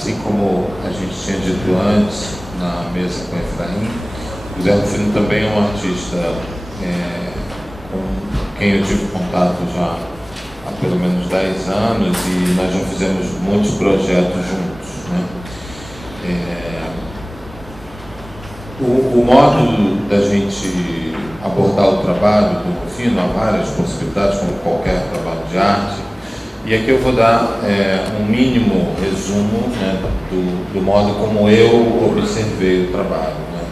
Assim como a gente tinha dito antes, na mesa com Efraim, o Zé Rufino também é um artista com quem eu tive contato já há pelo menos 10 anos e nós já fizemos muitos projetos juntos, né? O modo da gente abordar o trabalho do Rufino, há várias possibilidades, como qualquer trabalho de arte, e aqui eu vou dar um mínimo resumo, né, do modo como eu observei o trabalho, né?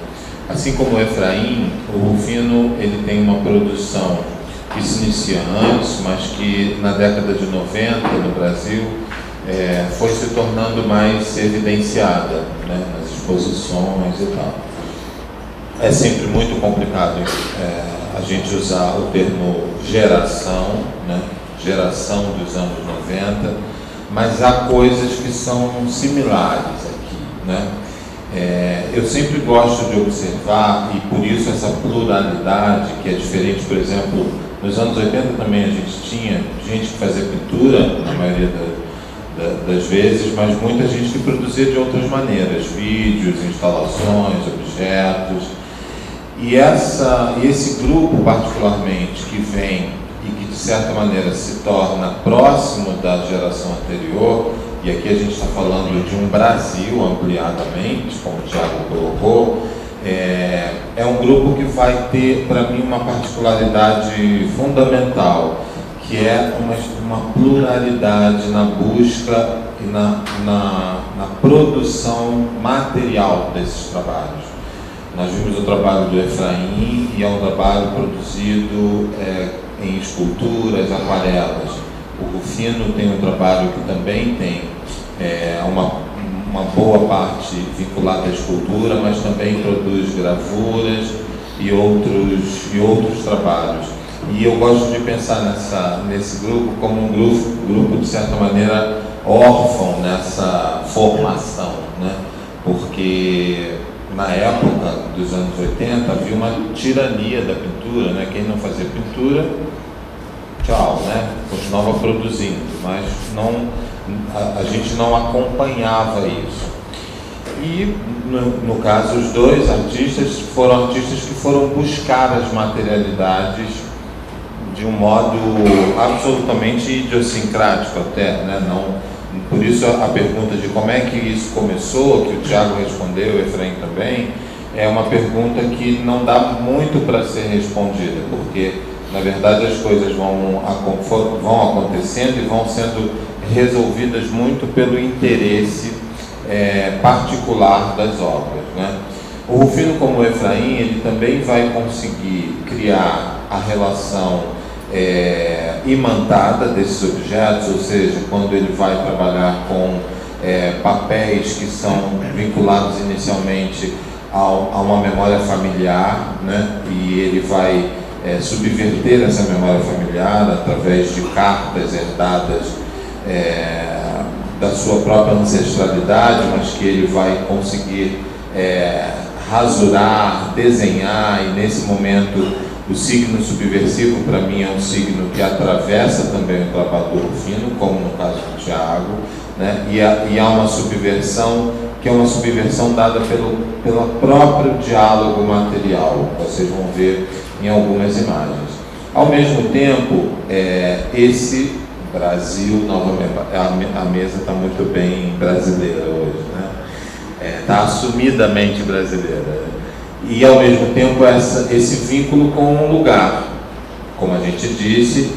Assim como o Efraim, o Rufino ele tem uma produção que se inicia antes, mas que na década de 90 no Brasil foi se tornando mais evidenciada, né, nas exposições e tal. É sempre muito complicado a gente usar o termo geração, né? Geração dos anos 90, mas há coisas que são similares aqui, né? Eu sempre gosto de observar, e por isso essa pluralidade, que é diferente, por exemplo, nos anos 80 também a gente tinha gente que fazia pintura, na maioria das vezes, mas muita gente que produzia de outras maneiras, vídeos, instalações, objetos. E esse grupo, particularmente, que vem e que, de certa maneira, se torna próximo da geração anterior, e aqui a gente está falando de um Brasil ampliadamente, como o Thiago colocou, é um grupo que vai ter, para mim, uma particularidade fundamental, que é uma pluralidade na busca e na produção material desses trabalhos. Nós vimos o trabalho do Efraim e é um trabalho produzido em esculturas, aquarelas. O Rufino tem um trabalho que também tem uma boa parte vinculada à escultura, mas também produz gravuras e outros trabalhos. E eu gosto de pensar nesse grupo como um grupo de certa maneira órfão nessa formação, né? Porque na época dos anos 80 havia uma tirania da pintura, né? Quem não fazia pintura, tchau, né? Continuava produzindo, mas a gente não acompanhava isso. E no caso, os dois artistas foram artistas que foram buscar as materialidades de um modo absolutamente idiosincrático até, né? Por isso a pergunta de como é que isso começou, que o Thiago respondeu, o Efraim também, é uma pergunta que não dá muito para ser respondida, porque na verdade as coisas vão acontecendo e vão sendo resolvidas muito pelo interesse particular das obras, né? O Rufino, como o Efraim, ele também vai conseguir criar a relação imantada desses objetos, ou seja, quando ele vai trabalhar com papéis que são vinculados inicialmente a uma memória familiar, né? E ele vai subverter essa memória familiar através de cartas herdadas da sua própria ancestralidade, mas que ele vai conseguir rasurar, desenhar, e nesse momento o signo subversivo, para mim, é um signo que atravessa também o trabalho do Rufino, como no caso do Thiago, né? E há uma subversão, que é uma subversão dada pelo próprio diálogo material, vocês vão ver em algumas imagens. Ao mesmo tempo, esse Brasil, novamente, a mesa está muito bem brasileira hoje, né? Está assumidamente brasileira. E ao mesmo tempo esse vínculo com um lugar, como a gente disse,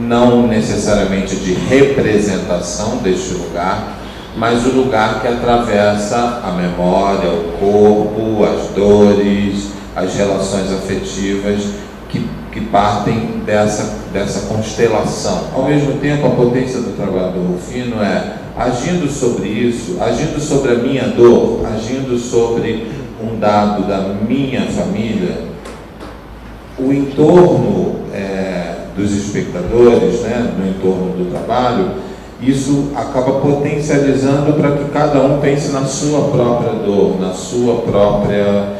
não necessariamente de representação deste lugar, mas o lugar que atravessa a memória, o corpo, as dores, as relações afetivas que partem dessa constelação. Ao mesmo tempo, a potência do trabalho do Rufino agindo sobre isso, agindo sobre a minha dor, agindo sobre um dado da minha família, o entorno dos espectadores, né, no entorno do trabalho, isso acaba potencializando para que cada um pense na sua própria dor, na sua própria,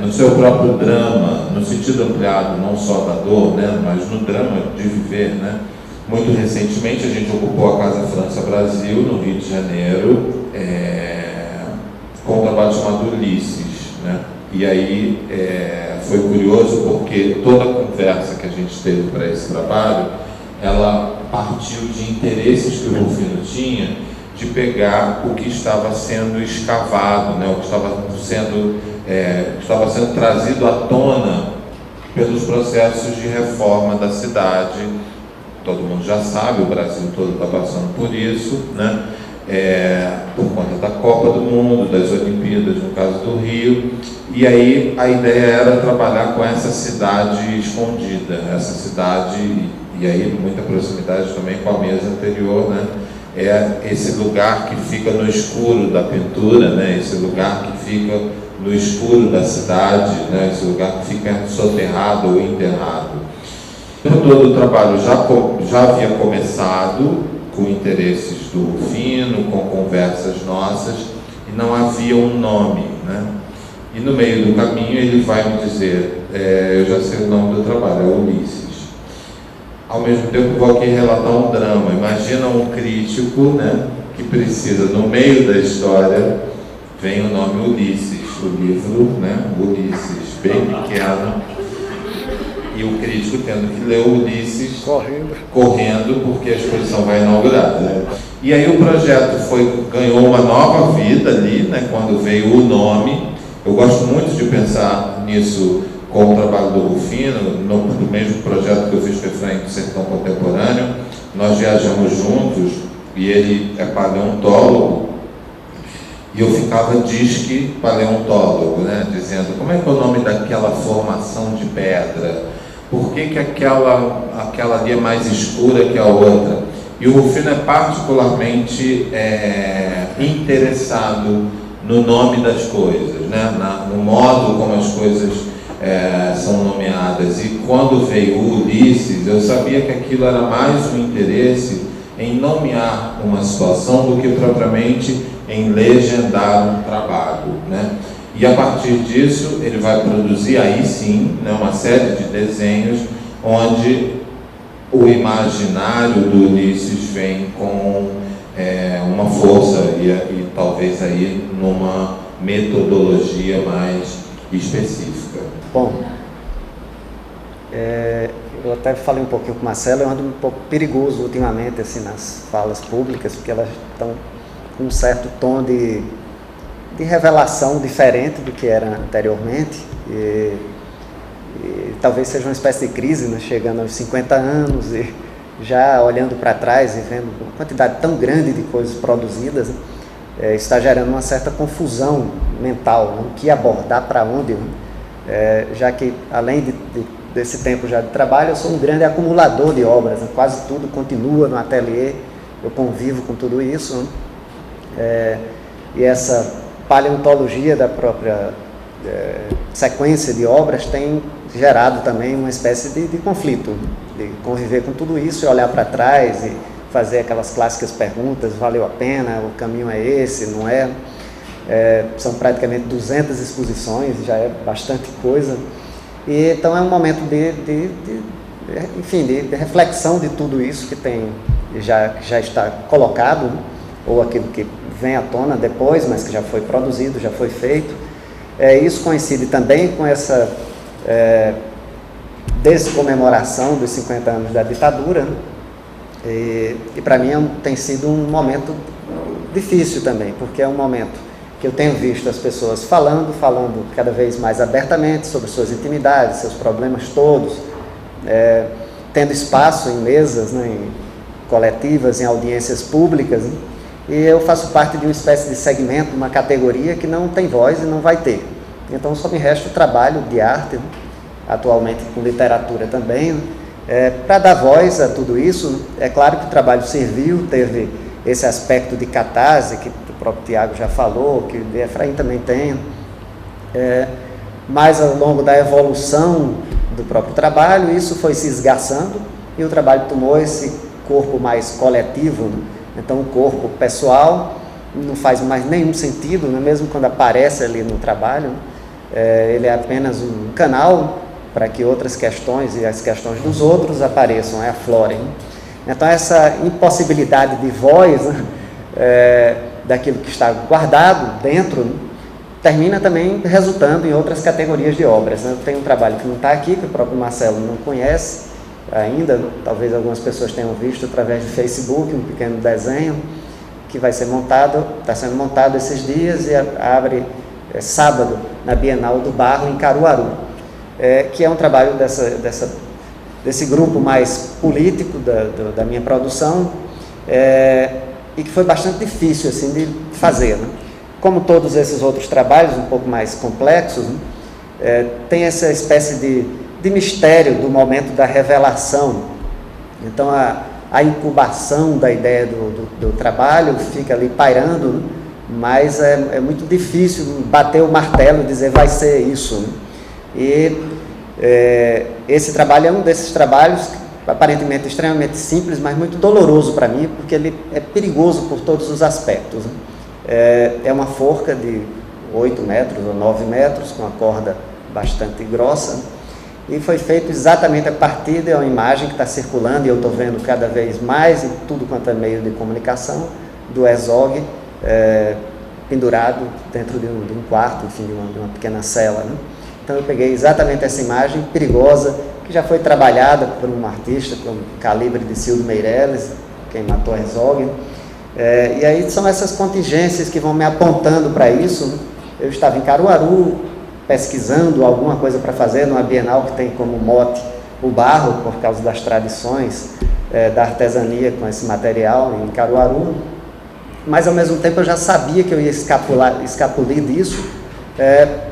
no seu próprio drama, no sentido ampliado, não só da dor, né, mas no drama de viver, né? Muito recentemente a gente ocupou a Casa França Brasil, no Rio de Janeiro, com um trabalho chamado Ulisses, né? E aí foi curioso porque toda a conversa que a gente teve para esse trabalho, ela partiu de interesses que o Rufino tinha de pegar o que estava sendo escavado, né? O que estava sendo trazido à tona pelos processos de reforma da cidade. Todo mundo já sabe, o Brasil todo está passando por isso, né? Por conta da Copa do Mundo, das Olimpíadas, no caso do Rio, e aí a ideia era trabalhar com essa cidade escondida, essa cidade, e aí muita proximidade também com a mesa anterior, né? Esse lugar que fica no escuro da pintura, né? Esse lugar que fica no escuro da cidade, né? Esse lugar que fica soterrado ou enterrado. Então, todo o trabalho já havia começado com interesses do Rufino, com conversas nossas, e não havia um nome, né? E no meio do caminho ele vai me dizer, eu já sei o nome do trabalho, é Ulisses. Ao mesmo tempo vou aqui relatar um drama. Imagina um crítico, né, que precisa, no meio da história, vem o nome Ulisses, o livro, né, Ulisses, bem pequeno, e o crítico tendo que ler o Ulisses correndo porque a exposição vai inaugurar, né? E aí o projeto ganhou uma nova vida ali, né, quando veio o nome. Eu gosto muito de pensar nisso com o trabalho do Rufino, no mesmo projeto que eu fiz com o Efraim do Sertão Contemporâneo. Nós viajamos juntos e ele é paleontólogo e eu ficava disque paleontólogo, né, dizendo como é que é o nome daquela formação de pedra, por que aquela ali é mais escura que a outra. E o Rufino é particularmente interessado no nome das coisas, né, no modo como as coisas são nomeadas. E quando veio o Ulisses, eu sabia que aquilo era mais um interesse em nomear uma situação do que propriamente em legendar um trabalho, né? E a partir disso ele vai produzir aí sim, né, uma série de desenhos onde o imaginário do Ulisses vem com uma força e talvez aí numa metodologia mais específica. Bom, eu até falei um pouquinho com o Marcelo, eu ando um pouco perigoso ultimamente assim, nas falas públicas, porque elas estão com um certo tom de revelação diferente do que era anteriormente, e talvez seja uma espécie de crise, né, chegando aos 50 anos e já olhando para trás e vendo uma quantidade tão grande de coisas produzidas, né, está gerando uma certa confusão mental, né, o que abordar, para onde, né, já que além desse tempo já de trabalho, eu sou um grande acumulador de obras, né, quase tudo continua no ateliê, eu convivo com tudo isso, né, e essa paleontologia da própria sequência de obras tem gerado também uma espécie de conflito, de conviver com tudo isso e olhar para trás e fazer aquelas clássicas perguntas, valeu a pena, o caminho é esse, não é? São praticamente 200 exposições, já é bastante coisa, e então é um momento de reflexão de tudo isso que tem, já está colocado, ou aquilo que vem à tona depois, mas que já foi produzido, já foi feito. Isso coincide também com essa descomemoração dos 50 anos da ditadura, né? E para mim tem sido um momento difícil também, porque é um momento que eu tenho visto as pessoas falando cada vez mais abertamente sobre suas intimidades, seus problemas todos, tendo espaço em mesas, né, em coletivas, em audiências públicas, né? E eu faço parte de uma espécie de segmento, uma categoria que não tem voz e não vai ter. Então só me resta o trabalho de arte, né, atualmente com literatura também, né, para dar voz a tudo isso, né. É claro que o trabalho serviu, teve esse aspecto de catarse, que o próprio Tiago já falou, que o Efraim também tem, mas ao longo da evolução do próprio trabalho, isso foi se esgarçando e o trabalho tomou esse corpo mais coletivo, né. Então o corpo pessoal não faz mais nenhum sentido, né? Mesmo quando aparece ali no trabalho, ele é apenas um canal para que outras questões e as questões dos outros apareçam, aflorem. Então, essa impossibilidade de voz, né, daquilo que está guardado dentro, né, termina também resultando em outras categorias de obras. Né? Eu tenho um trabalho que não está aqui, que o próprio Marcelo não conhece ainda, talvez algumas pessoas tenham visto através do Facebook, um pequeno desenho que vai ser montado, está sendo montado esses dias e abre sábado na Bienal do Barro, em Caruaru, que é um trabalho desse grupo mais político da minha produção, e que foi bastante difícil assim, de fazer. Né? Como todos esses outros trabalhos, um pouco mais complexos, né? Tem essa espécie de mistério do momento da revelação. Então, a incubação da ideia do trabalho fica ali pairando, né? Mas é muito difícil bater o martelo e dizer vai ser isso. Né? E esse trabalho é um desses trabalhos aparentemente extremamente simples, mas muito doloroso para mim, porque ele é perigoso por todos os aspectos. Né? É uma forca de 8 metros ou 9 metros, com uma corda bastante grossa, e foi feito exatamente a partir de uma imagem que está circulando, e eu estou vendo cada vez mais, em tudo quanto é meio de comunicação, do Herzog, pendurado dentro de um quarto, enfim, de uma pequena cela. Né? Então eu peguei exatamente essa imagem perigosa, que já foi trabalhada por um artista, como Calibre de Cildo Meirelles, quem matou Herzog. E aí são essas contingências que vão me apontando para isso. Né? Eu estava em Caruaru, pesquisando alguma coisa para fazer numa Bienal que tem como mote o barro, por causa das tradições da artesania com esse material em Caruaru, mas ao mesmo tempo eu já sabia que eu ia escapulir disso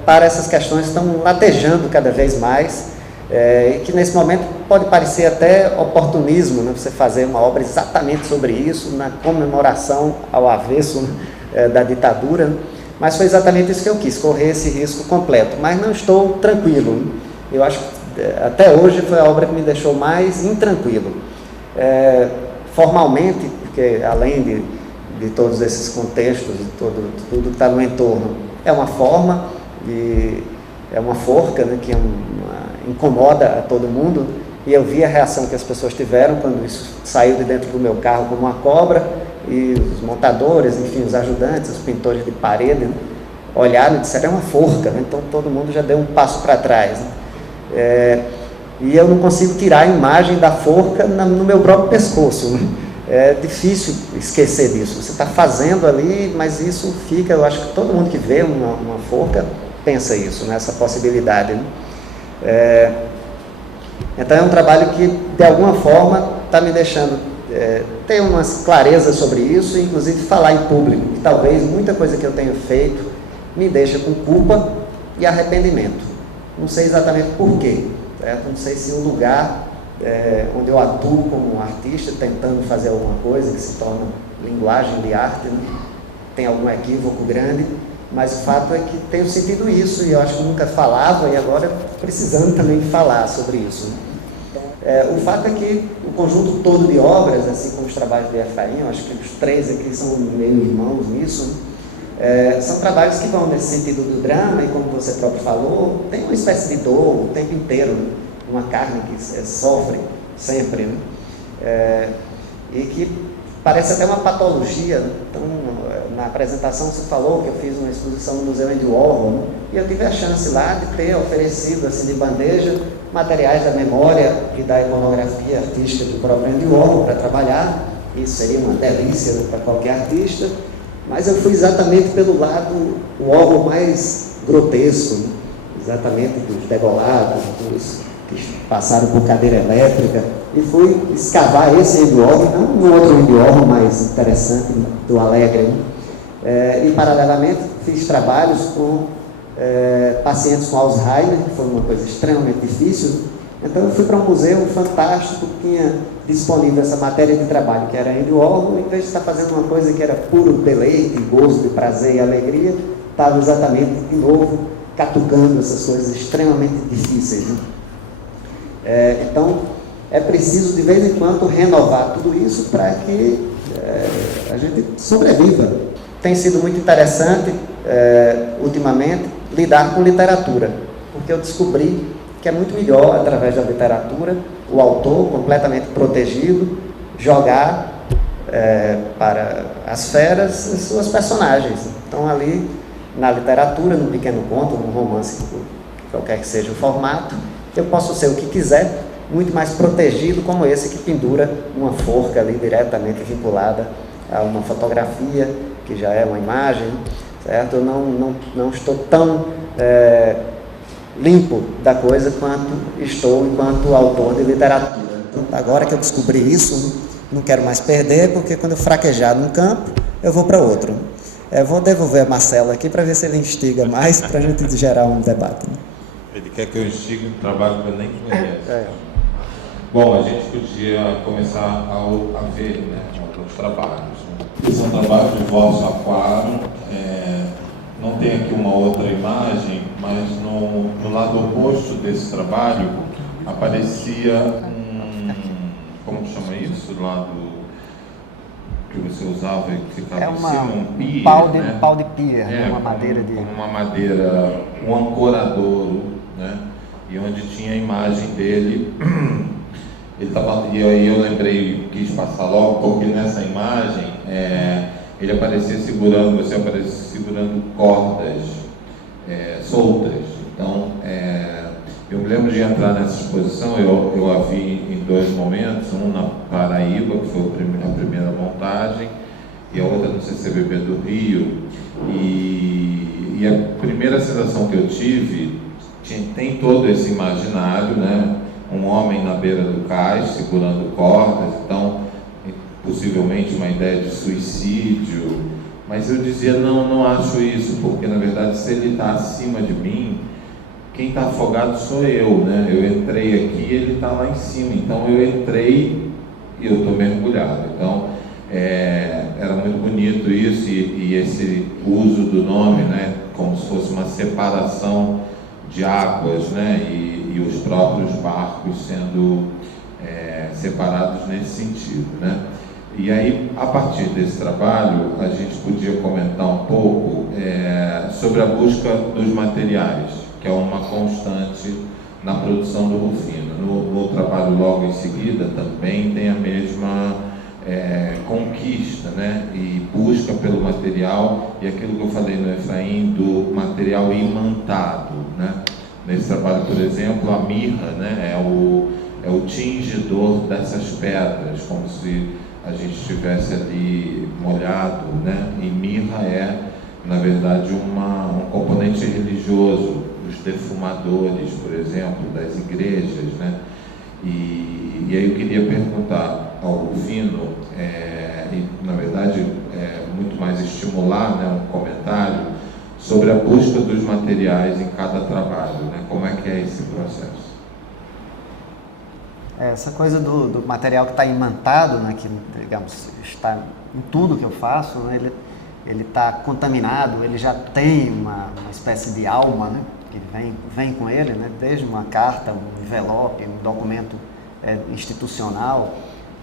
para essas questões que estão latejando cada vez mais, e que nesse momento pode parecer até oportunismo, né? Você fazer uma obra exatamente sobre isso, na comemoração ao avesso, né, da ditadura, né? Mas foi exatamente isso que eu quis, correr esse risco completo. Mas não estou tranquilo. Né? Eu acho que até hoje foi a obra que me deixou mais intranquilo. Formalmente, porque além de todos esses contextos, de tudo que está no entorno, é uma forma, é uma forca, né, que incomoda a todo mundo, e eu vi a reação que as pessoas tiveram quando isso saiu de dentro do meu carro como uma cobra, e os montadores, enfim, os ajudantes, os pintores de parede, né, olharam e disseram, é uma forca, né? Então todo mundo já deu um passo para trás. Né? E eu não consigo tirar a imagem da forca no meu próprio pescoço. Né? É difícil esquecer disso. Você está fazendo ali, mas isso fica, eu acho que todo mundo que vê uma forca pensa isso, né? Essa possibilidade. Né? Então é um trabalho que, de alguma forma, está me deixando ter umas clarezas sobre isso, e inclusive falar em público, que talvez muita coisa que eu tenho feito me deixa com culpa e arrependimento. Não sei exatamente por quê, certo? Não sei se o lugar onde eu atuo como um artista, tentando fazer alguma coisa que se torna linguagem de arte, né, tem algum equívoco grande, mas o fato é que tenho sentido isso, e eu acho que nunca falava, e agora precisando também falar sobre isso. Né? O fato é que o conjunto todo de obras, assim como os trabalhos de Efraim, eu acho que os 3 aqui são meio irmãos nisso, né? São trabalhos que vão nesse sentido do drama, e como você próprio falou, tem uma espécie de dor o tempo inteiro, né? Uma carne que sofre sempre, né? E que parece até uma patologia. Né? Então, na apresentação você falou que eu fiz uma exposição no Museu Andy Warhol, né? E eu tive a chance lá de ter oferecido assim, de bandeja materiais da memória e da iconografia artística do próprio Andy Warhol para trabalhar. Isso seria uma delícia, né, para qualquer artista, mas eu fui exatamente pelo lado, o Warhol mais grotesco, né? Exatamente dos degolados, dos que passaram por cadeira elétrica, e fui escavar esse Andy Warhol, não um outro Andy Warhol mais interessante, do Alegre. Né? E paralelamente fiz trabalhos com pacientes com Alzheimer, que foi uma coisa extremamente difícil. Então eu fui para um museu fantástico que tinha disponível essa matéria de trabalho, que era Andy Warhol, em vez de estar fazendo uma coisa que era puro deleite, gozo de prazer e alegria, estava exatamente, de novo, catucando essas coisas extremamente difíceis. Né? Então é preciso de vez em quando renovar tudo isso para que a gente sobreviva. Tem sido muito interessante ultimamente lidar com literatura, porque eu descobri que é muito melhor através da literatura, o autor completamente protegido, jogar para as feras as suas personagens. Então ali, na literatura, no pequeno conto, no romance, qualquer que seja o formato, eu posso ser o que quiser, muito mais protegido, como esse que pendura uma forca ali diretamente vinculada a uma fotografia, que já é uma imagem, certo? Eu não estou tão limpo da coisa quanto estou enquanto autor de literatura. Então, agora que eu descobri isso, não quero mais perder, porque quando eu fraquejar num campo, eu vou para outro. Eu vou devolver a Marcelo aqui para ver se ele instiga mais, para a gente gerar um debate. Né? Ele quer que eu instigue um trabalho que eu nem conheço. Bom, a gente podia começar a ver, né, os trabalhos. Né? Esse é um trabalho de Vosso Aquário. Não tem aqui uma outra imagem, mas no lado oposto desse trabalho aparecia como que chama isso? Do lado que você usava e que ficava em cima, um pier, um pau de pier, uma madeira de... Como uma madeira, um ancoradouro, né? E onde tinha a imagem dele. E aí eu lembrei, quis passar logo, porque nessa imagem ele aparecia segurando, você aparecia segurando cordas soltas. Então, eu me lembro de entrar nessa exposição, eu a vi em dois momentos, um na Paraíba, que foi a primeira montagem, e a outra no CCBB do Rio. E a primeira sensação que eu tive, tem todo esse imaginário, né? Um homem na beira do cais, segurando cordas, então, possivelmente uma ideia de suicídio, mas eu dizia, não acho isso, porque na verdade se ele está acima de mim, quem está afogado sou eu, né? Eu entrei aqui e ele está lá em cima, então eu entrei e eu estou mergulhado. Então, era muito bonito isso e esse uso do nome, né? Como se fosse uma separação de águas, né? E os próprios barcos sendo separados nesse sentido, né? E aí, a partir desse trabalho, a gente podia comentar um pouco sobre a busca dos materiais, que é uma constante na produção do Rufino. No trabalho logo em seguida também tem a mesma conquista, né? E busca pelo material, e aquilo que eu falei no Efraim, do material imantado, né? Nesse trabalho, por exemplo, a mirra, né? É o tingidor dessas pedras, como se a gente estivesse ali molhado, né? E mirra é, na verdade, um componente religioso, os defumadores, por exemplo, das igrejas, né? E aí eu queria perguntar ao Rufino, e na verdade muito mais estimular, né, um comentário sobre a busca dos materiais em cada trabalho, né? Como é que é esse processo? Essa coisa do material que está imantado, né, que, digamos, está em tudo que eu faço, né, ele está contaminado, ele já tem uma espécie de alma, né, que vem com ele, né, desde uma carta, um envelope, um documento institucional,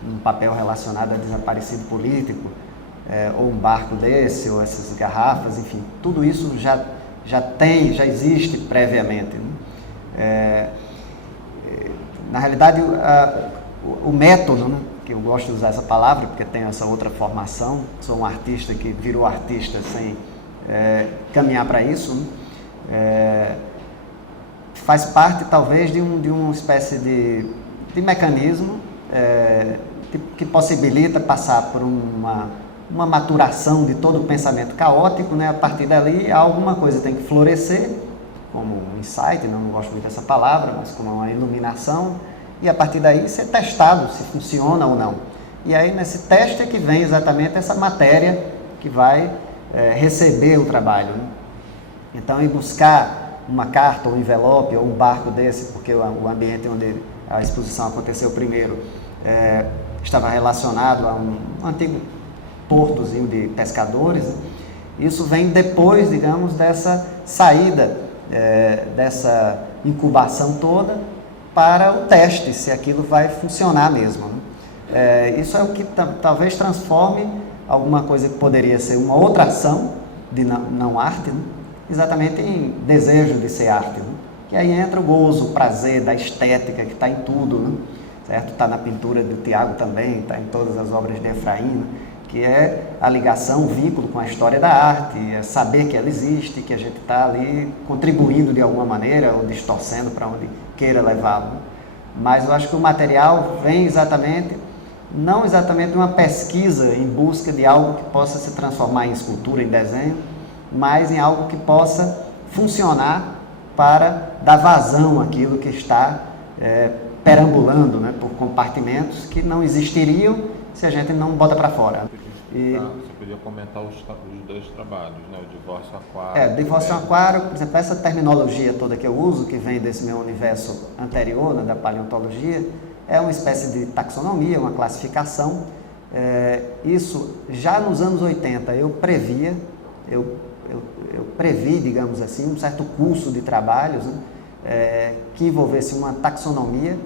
um papel relacionado a desaparecido político, ou um barco desse, ou essas garrafas, enfim, tudo isso já existe previamente, né? Na realidade, o método, né, que eu gosto de usar essa palavra, porque tenho essa outra formação, sou um artista que virou artista sem caminhar para isso, né, faz parte talvez de uma espécie de mecanismo que possibilita passar por uma maturação de todo o pensamento caótico, né? A partir dali alguma coisa tem que florescer, como um insight, não gosto muito dessa palavra, mas como uma iluminação, e a partir daí ser testado se funciona ou não. E aí nesse teste é que vem exatamente essa matéria que vai receber o trabalho, né? Então, ir buscar uma carta, ou um envelope, ou um barco desse, porque o ambiente onde a exposição aconteceu primeiro estava relacionado a um antigo portozinho de pescadores, né? Isso vem depois, digamos, dessa saída, dessa incubação toda para o teste, se aquilo vai funcionar mesmo, né? Isso é o que talvez transforme alguma coisa que poderia ser uma outra ação de não arte, né? Exatamente em desejo de ser arte, né? Que aí entra o gozo, o prazer da estética que está em tudo, né? certo? Está na pintura do Tiago também, está em todas as obras de Efraim, que é a ligação, o vínculo com a história da arte, é saber que ela existe, que a gente está ali contribuindo de alguma maneira, ou distorcendo para onde queira levá-lo. Mas eu acho que o material vem exatamente, não exatamente uma pesquisa em busca de algo que possa se transformar em escultura, em desenho, mas em algo que possa funcionar para dar vazão àquilo que está perambulando, né, por compartimentos que não existiriam se a gente não bota para fora. Você podia comentar os dois trabalhos, né? O Divórcio Aquário. Divórcio Aquário, por exemplo, essa terminologia toda que eu uso, que vem desse meu universo anterior, né, da paleontologia, é uma espécie de taxonomia, uma classificação. Isso, já nos anos 80, eu previ, digamos assim, um certo curso de trabalhos, né, que envolvesse uma taxonomia,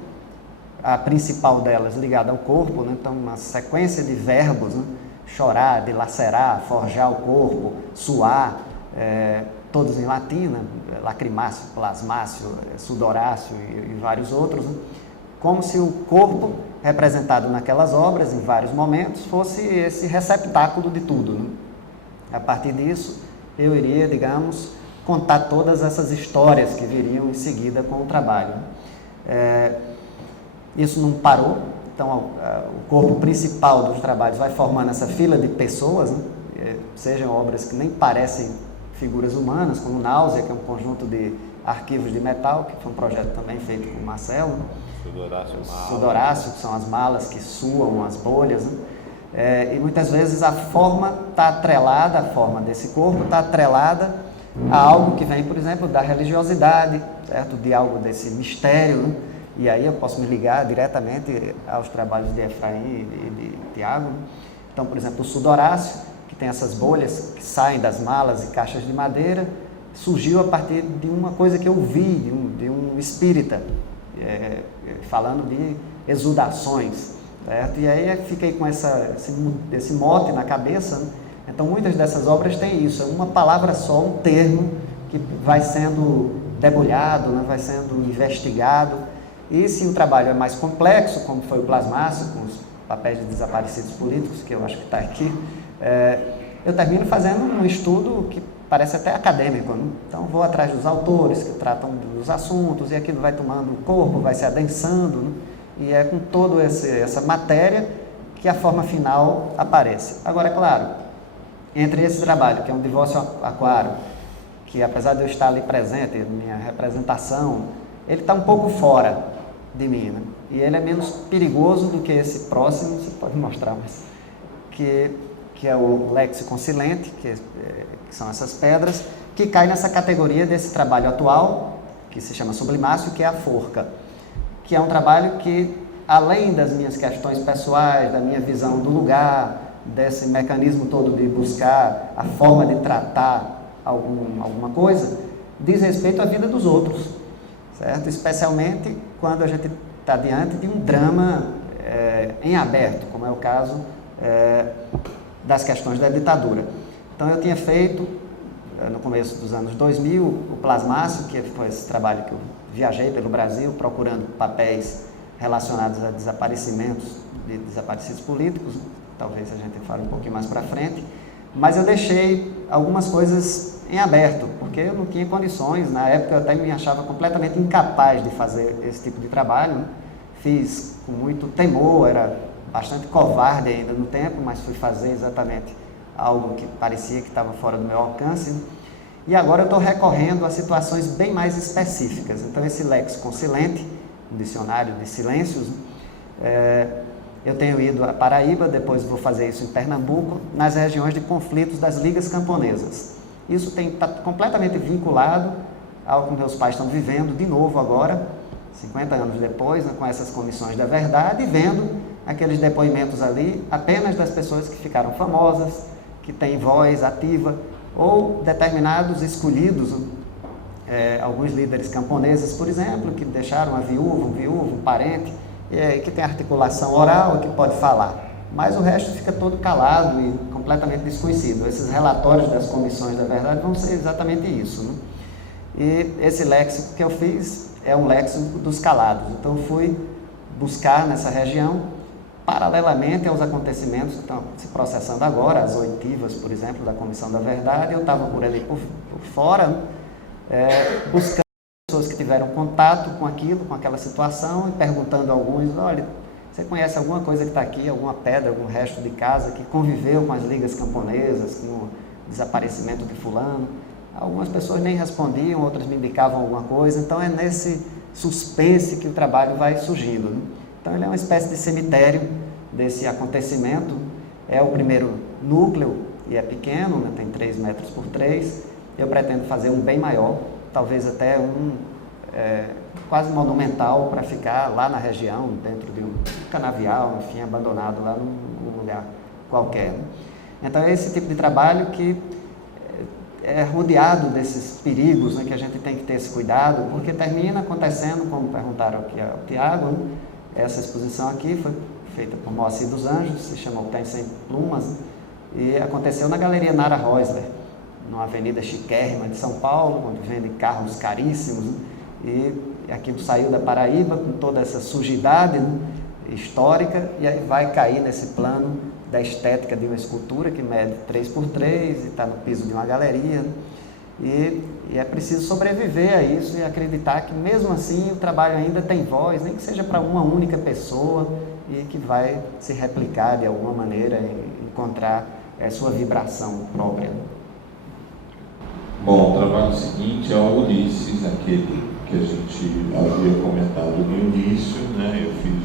a principal delas ligada ao corpo, né? Então uma sequência de verbos, né? Chorar, dilacerar, forjar o corpo, suar, todos em latim, né? Lacrimácio, plasmácio, sudorácio e vários outros, né? Como se o corpo, representado naquelas obras, em vários momentos, fosse esse receptáculo de tudo, né? A partir disso, eu iria, digamos, contar todas essas histórias que viriam em seguida com o trabalho. Isso não parou, então o corpo principal dos trabalhos vai formando essa fila de pessoas, né? Sejam obras que nem parecem figuras humanas, como Náusea, que é um conjunto de arquivos de metal, que foi um projeto também feito com o Marcelo. Sudorácio, que são as malas que suam, as bolhas, né? E muitas vezes a forma está atrelada, a forma desse corpo está atrelada a algo que vem, por exemplo, da religiosidade, certo? De algo desse mistério, né? E aí eu posso me ligar diretamente aos trabalhos de Efraim e de Tiago. Então, por exemplo, o Sudorácio, que tem essas bolhas que saem das malas e caixas de madeira, surgiu a partir de uma coisa que eu vi, de um espírita, falando de exudações, certo? E aí fiquei com esse mote na cabeça, né? Então, muitas dessas obras têm isso, é uma palavra só, um termo que vai sendo debulhado, né? Vai sendo investigado. E se o trabalho é mais complexo, como foi o Plasmácio, com os papéis de desaparecidos políticos, que eu acho que está aqui, eu termino fazendo um estudo que parece até acadêmico, né? Então vou atrás dos autores que tratam dos assuntos, e aquilo vai tomando corpo, vai se adensando, né? E é com toda essa matéria que a forma final aparece. Agora, é claro, entre esse trabalho, que é um Divórcio Aquário, que apesar de eu estar ali presente, minha representação, ele está um pouco fora de mim, né? E ele é menos perigoso do que esse próximo, você pode mostrar, mas que é o Lexicon Silente, que são essas pedras, que cai nessa categoria desse trabalho atual, que se chama Sublimácio, que é a forca, que é um trabalho que, além das minhas questões pessoais, da minha visão do lugar, desse mecanismo todo de buscar a forma de tratar alguma coisa, diz respeito à vida dos outros, certo? Especialmente quando a gente está diante de um drama em aberto, como é o caso das questões da ditadura. Então eu tinha feito, no começo dos anos 2000, o Plasmácio, que foi esse trabalho que eu viajei pelo Brasil procurando papéis relacionados a desaparecimentos de desaparecidos políticos, talvez a gente fale um pouquinho mais para frente, mas eu deixei algumas coisas em aberto, porque eu não tinha condições, na época eu até me achava completamente incapaz de fazer esse tipo de trabalho, né? Fiz com muito temor, era bastante covarde ainda no tempo, mas fui fazer exatamente algo que parecia que estava fora do meu alcance, né? E agora eu estou recorrendo a situações bem mais específicas. Então esse Lexicon Silente, um dicionário de silêncios, eu tenho ido a Paraíba, depois vou fazer isso em Pernambuco, nas regiões de conflitos das ligas camponesas. Isso está completamente vinculado ao que meus pais estão vivendo de novo agora, 50 anos depois, né, com essas comissões da verdade, e vendo aqueles depoimentos ali apenas das pessoas que ficaram famosas, que têm voz ativa, ou determinados escolhidos, alguns líderes camponeses, por exemplo, que deixaram um viúvo, um parente, que tem articulação oral e que pode falar. Mas o resto fica todo calado e completamente desconhecido. Esses relatórios das comissões da verdade vão ser exatamente isso, né? E esse léxico que eu fiz é um léxico dos calados. Então, fui buscar nessa região, paralelamente aos acontecimentos que estão se processando agora, as oitivas, por exemplo, da Comissão da Verdade. Eu estava por ali por fora, buscando pessoas que tiveram contato com aquilo, com aquela situação, e perguntando a alguns: olha, você conhece alguma coisa que está aqui, alguma pedra, algum resto de casa que conviveu com as ligas camponesas, com o desaparecimento de fulano? Algumas pessoas nem respondiam, outras me indicavam alguma coisa. Então é nesse suspense que o trabalho vai surgindo, né? Então ele é uma espécie de cemitério desse acontecimento. É o primeiro núcleo e é pequeno, né? Tem 3 metros por 3. Eu pretendo fazer um bem maior, talvez até um quase monumental, para ficar lá na região, dentro de um canavial, enfim, abandonado lá num lugar qualquer, né? Então é esse tipo de trabalho que é rodeado desses perigos, né, que a gente tem que ter esse cuidado, porque termina acontecendo, como perguntaram aqui ao Tiago, né? Essa exposição aqui foi feita por Moacir dos Anjos, se chama O Tem Sem Plumas, né? E aconteceu na Galeria Nara Häusler, numa avenida chiquérrima de São Paulo, onde vende carros caríssimos, né? E aquilo saiu da Paraíba com toda essa sujidade, né, histórica, e aí vai cair nesse plano da estética de uma escultura que mede 3 por 3 e está no piso de uma galeria, né? E é preciso sobreviver a isso e acreditar que mesmo assim o trabalho ainda tem voz, nem que seja para uma única pessoa, e que vai se replicar de alguma maneira e encontrar a sua vibração própria. Bom, o trabalho seguinte é o Ulisses, aquele que a gente havia comentado no início, né? Eu fiz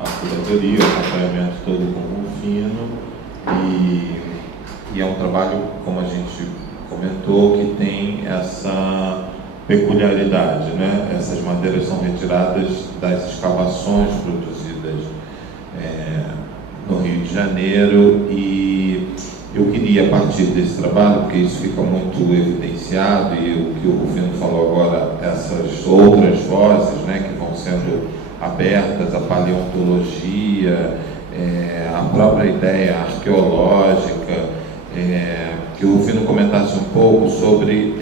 a curatoria, o acompanhamento todo com o Rufino, e é um trabalho, como a gente comentou, que tem essa peculiaridade, né? Essas madeiras são retiradas das escavações produzidas no Rio de Janeiro, e eu queria, a partir desse trabalho, porque isso fica muito evidenciado, e o que o Rufino falou agora, essas outras vozes, né, que vão sendo abertas, a paleontologia, a própria ideia arqueológica, que o Rufino comentasse um pouco sobre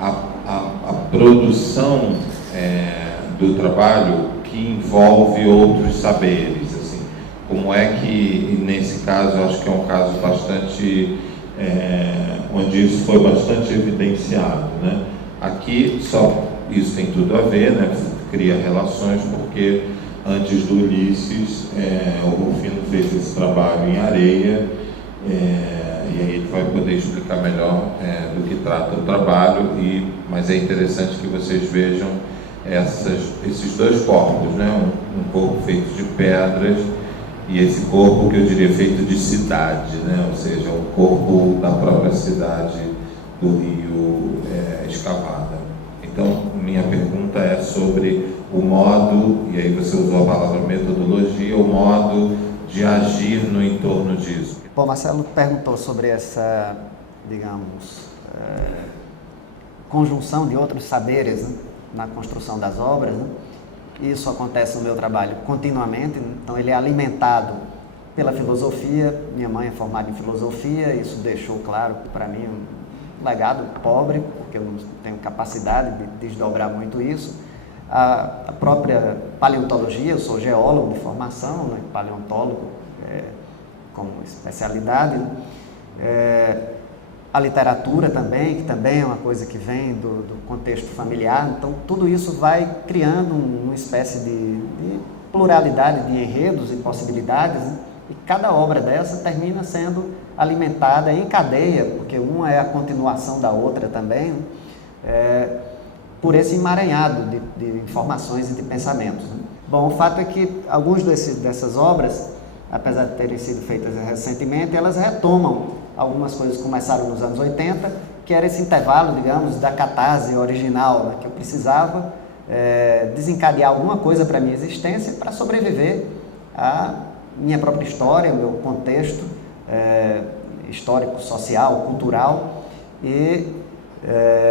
a produção do trabalho que envolve outros saberes, assim, como é que, nesse caso, acho que é um caso bastante, onde isso foi bastante evidenciado, né? Aqui, só isso tem tudo a ver, né? Cria relações, porque antes do Ulisses, o Rufino fez esse trabalho em areia, e aí ele vai poder explicar melhor do que trata o trabalho, mas é interessante que vocês vejam esses dois corpos, né? Um corpo feito de pedras e esse corpo que eu diria feito de cidade, né? Ou seja, o corpo da própria cidade do Rio escavada. Então, minha pergunta é sobre o modo, e aí você usou a palavra metodologia, o modo de agir no entorno disso. Bom, Marcelo perguntou sobre essa, digamos, conjunção de outros saberes, né, na construção das obras, né? Isso acontece no meu trabalho continuamente, né? Então ele é alimentado pela filosofia. Minha mãe é formada em filosofia, isso deixou claro para mim um legado pobre, porque eu não tenho capacidade de desdobrar muito isso. A própria paleontologia, eu sou geólogo de formação, né? Paleontólogo como especialidade, né? A literatura também, que também é uma coisa que vem do contexto familiar. Então tudo isso vai criando uma espécie de pluralidade de enredos e possibilidades, né? E cada obra dessa termina sendo alimentada em cadeia, porque uma é a continuação da outra também, por esse emaranhado de informações e de pensamentos, né? Bom, o fato é que algumas dessas obras, apesar de terem sido feitas recentemente, elas retomam algumas coisas que começaram nos anos 80, que era esse intervalo, digamos, da catarse original, né, que eu precisava desencadear alguma coisa para a minha existência para sobreviver à minha própria história, ao meu contexto histórico, social, cultural, e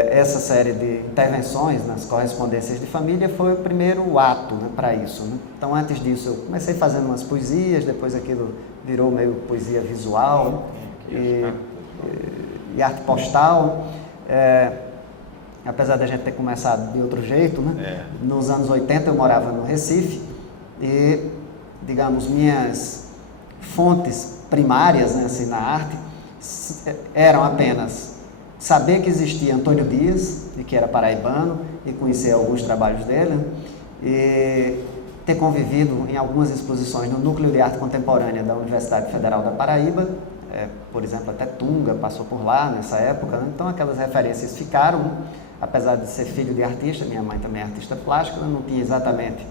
essa série de intervenções nas correspondências de família foi o primeiro ato, né, para isso, né? Então, antes disso, eu comecei fazendo umas poesias, depois aquilo virou meio poesia visual e arte postal. Apesar da gente ter começado de outro jeito, né? Nos anos 80 eu morava no Recife, e, digamos, minhas fontes primárias, né, assim, na arte eram apenas saber que existia Antônio Dias, e que era paraibano, e conhecer alguns trabalhos dele, e ter convivido em algumas exposições no Núcleo de Arte Contemporânea da Universidade Federal da Paraíba, por exemplo, até Tunga passou por lá nessa época, né? Então aquelas referências ficaram, apesar de ser filho de artista, minha mãe também é artista plástica, não tinha exatamente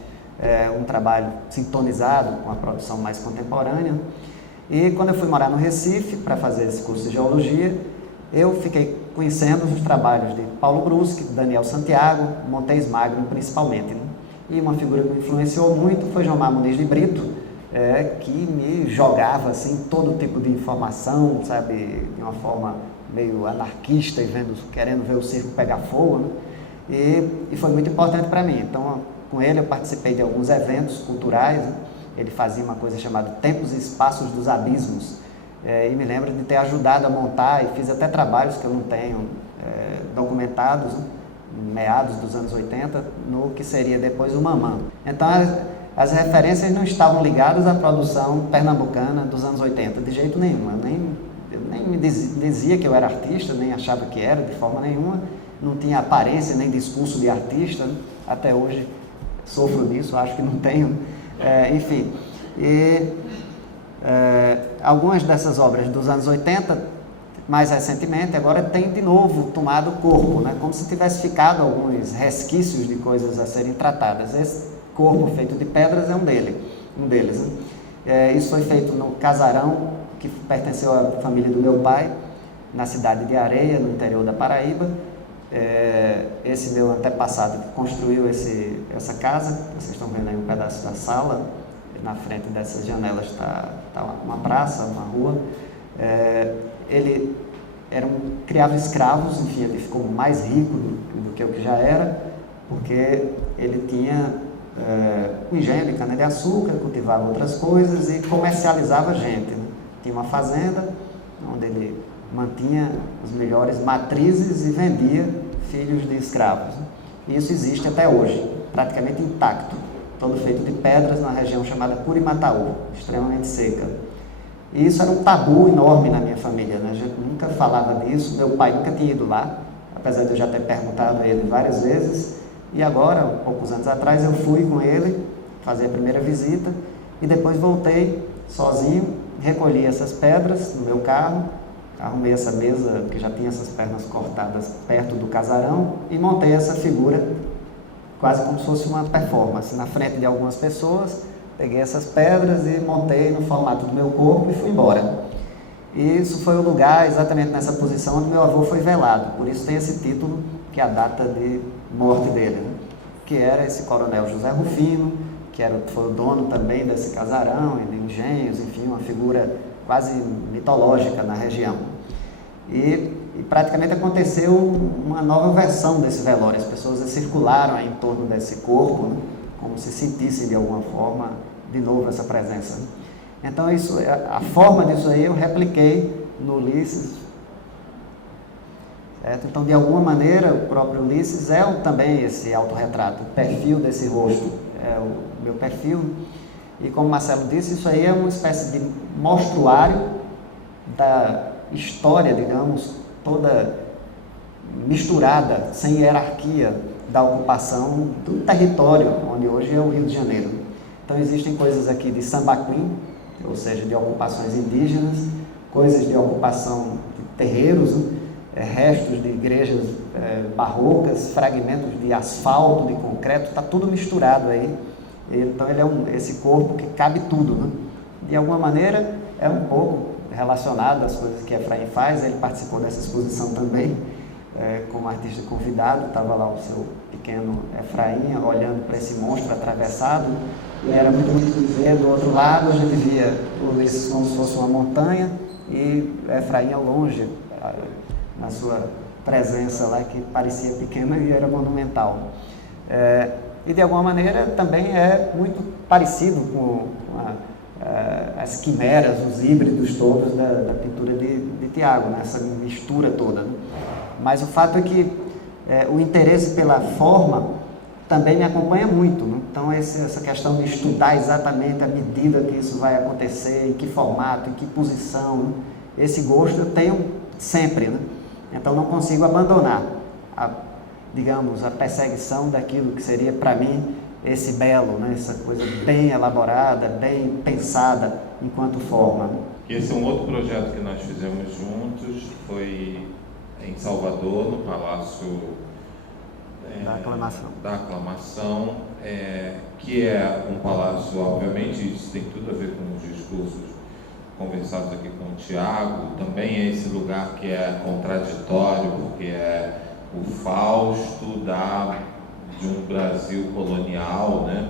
um trabalho sintonizado com a produção mais contemporânea. E quando eu fui morar no Recife para fazer esse curso de Geologia, eu fiquei conhecendo os trabalhos de Paulo Bruschi, Daniel Santiago, Montes Magno principalmente, né? E uma figura que me influenciou muito foi Jomar Muniz de Brito, que me jogava assim todo tipo de informação, sabe, de uma forma meio anarquista e querendo ver o circo pegar fogo, né? E foi muito importante para mim. Então, com ele eu participei de alguns eventos culturais, né? Ele fazia uma coisa chamada Tempos e Espaços dos Abismos, e me lembro de ter ajudado a montar, e fiz até trabalhos que eu não tenho documentados, né? Meados dos anos 80, no que seria depois o Mamã. Então, as referências não estavam ligadas à produção pernambucana dos anos 80, de jeito nenhum. Eu nem me dizia que eu era artista, nem achava que era, de forma nenhuma. Não tinha aparência nem discurso de artista, né? Até hoje sofro disso, acho que não tenho. Enfim, algumas dessas obras dos anos 80, mais recentemente, agora tem de novo tomado corpo, né? Como se tivesse ficado alguns resquícios de coisas a serem tratadas. Esse corpo feito de pedras é um deles. Né? Isso foi feito no casarão que pertenceu à família do meu pai, na cidade de Areia, no interior da Paraíba. Esse meu antepassado que construiu essa casa, vocês estão vendo aí um pedaço da sala, na frente dessas janelas está uma praça, uma rua. Ele criava escravos, enfim, ele ficou mais rico do que o que já era, porque ele tinha um engenho de cana-de-açúcar, cultivava outras coisas e comercializava gente, né? Tinha uma fazenda onde ele mantinha as melhores matrizes e vendia filhos de escravos, né? E isso existe até hoje, praticamente intacto, todo feito de pedras na região chamada Curimataú, extremamente seca. E isso era um tabu enorme na minha família, né? A gente nunca falava disso, meu pai nunca tinha ido lá, apesar de eu já ter perguntado a ele várias vezes. E agora, poucos anos atrás, eu fui com ele fazer a primeira visita e depois voltei sozinho, recolhi essas pedras no meu carro, arrumei essa mesa que já tinha essas pernas cortadas perto do casarão e montei essa figura quase como se fosse uma performance na frente de algumas pessoas. Peguei essas pedras e montei no formato do meu corpo e fui embora. E isso foi o lugar, exatamente nessa posição, onde meu avô foi velado. Por isso tem esse título, que é a data de morte dele, né? Que era esse coronel José Rufino, que foi o dono também desse casarão e de engenhos, enfim, uma figura quase mitológica na região. E praticamente aconteceu uma nova versão desse velório. As pessoas circularam em torno desse corpo, né? Como se sentissem de alguma forma de novo essa presença. Então a forma disso aí eu repliquei no Ulisses. Certo? Então, de alguma maneira, o próprio Ulisses é também esse autorretrato, o perfil desse rosto, é o meu perfil. E como Marcelo disse, isso aí é uma espécie de mostruário da história, digamos, toda misturada, sem hierarquia, da ocupação do território, onde hoje é o Rio de Janeiro. Então existem coisas aqui de sambaquim, ou seja, de ocupações indígenas, coisas de ocupação de terreiros, né? Restos de igrejas barrocas, fragmentos de asfalto, de concreto, está tudo misturado aí. Então ele é esse corpo que cabe tudo, né? De alguma maneira é um pouco relacionado às coisas que Efraim faz. Ele participou dessa exposição também, como artista convidado. Estava lá o seu pequeno Efraim olhando para esse monstro atravessado, e era muito bonito de ver. Do outro lado a gente via o Ulisses como se fosse uma montanha e Efraim ao longe, na sua presença lá, que parecia pequena e era monumental. E de alguma maneira também é muito parecido com as quimeras, os híbridos todos da pintura de Tiago, né? Essa mistura toda, né? Mas o fato é que o interesse pela forma também me acompanha muito, né? Então essa questão de estudar exatamente a medida que isso vai acontecer, em que formato, em que posição, né? Esse gosto eu tenho sempre, né? Então não consigo abandonar digamos, a perseguição daquilo que seria para mim esse belo, né? Essa coisa bem elaborada, bem pensada enquanto forma, né? Esse é um outro projeto que nós fizemos juntos, foi em Salvador, no Palácio da Aclamação, que é um palácio, obviamente, isso tem tudo a ver com os discursos conversados aqui com o Tiago, também é esse lugar que é contraditório, porque é o Fausto de um Brasil colonial, né?